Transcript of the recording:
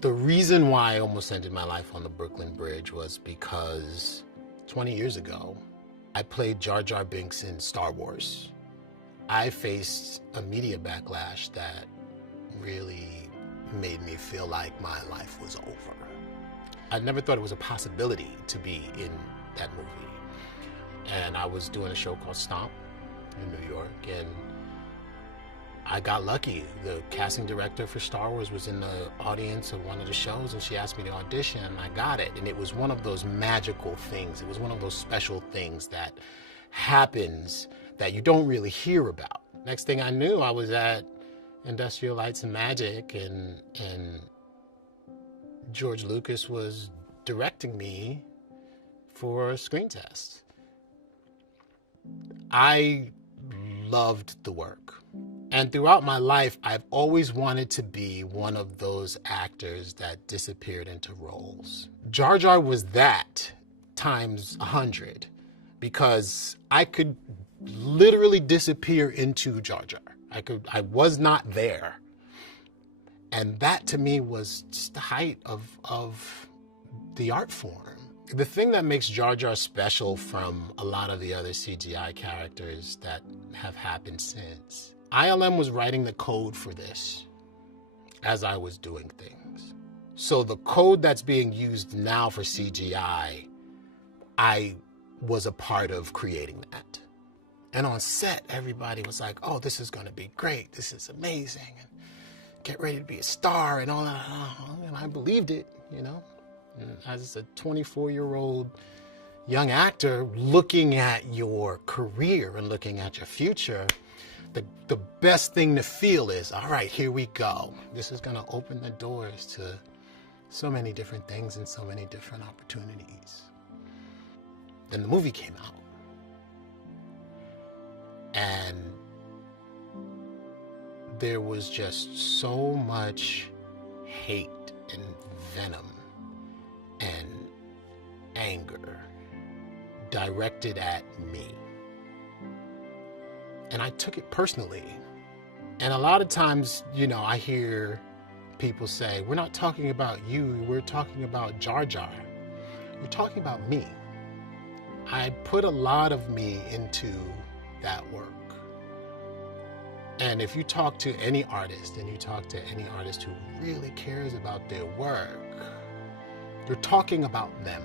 The reason why I almost ended my life on the Brooklyn Bridge was because 20 years ago, I played Jar Binks in Star Wars. I faced a media backlash that really made me feel like my life was over. I never thought it was a possibility to be in that movie. And I was doing a show called Stomp in New York, and I got lucky. The casting director for Star Wars was in the audience of one of the shows, and she asked me to audition, and I got it. And it was one of those magical things. It was one of those special things that happens that you don't really hear about. Next thing I knew, I was at Industrial Lights and Magic, and George Lucas was directing me for a screen test. I loved the work. And throughout my life, I've always wanted to be one of those actors that disappeared into roles. Jar Jar was that times 100, because I could literally disappear into Jar Jar. I was not there. And that to me was just the height of the art form. The thing that makes Jar Jar special from a lot of the other CGI characters that have happened since, ILM was writing the code for this as I was doing things. So the code that's being used now for CGI, I was a part of creating that. And on set, everybody was like, oh, this is gonna be great. This is amazing. And get ready to be a star and all that. And I believed it, you know? And as a 24-year-old young actor, looking at your career and looking at your future, the best thing to feel is, all right, here we go. This is gonna open the doors to so many different things and so many different opportunities. Then the movie came out. And there was just so much hate and venom and anger directed at me. And I took it personally. And a lot of times, you know, I hear people say, we're not talking about you, we're talking about Jar Jar. We're talking about me. I put a lot of me into that work. And if you talk to any artist, and you talk to any artist who really cares about their work, you're talking about them.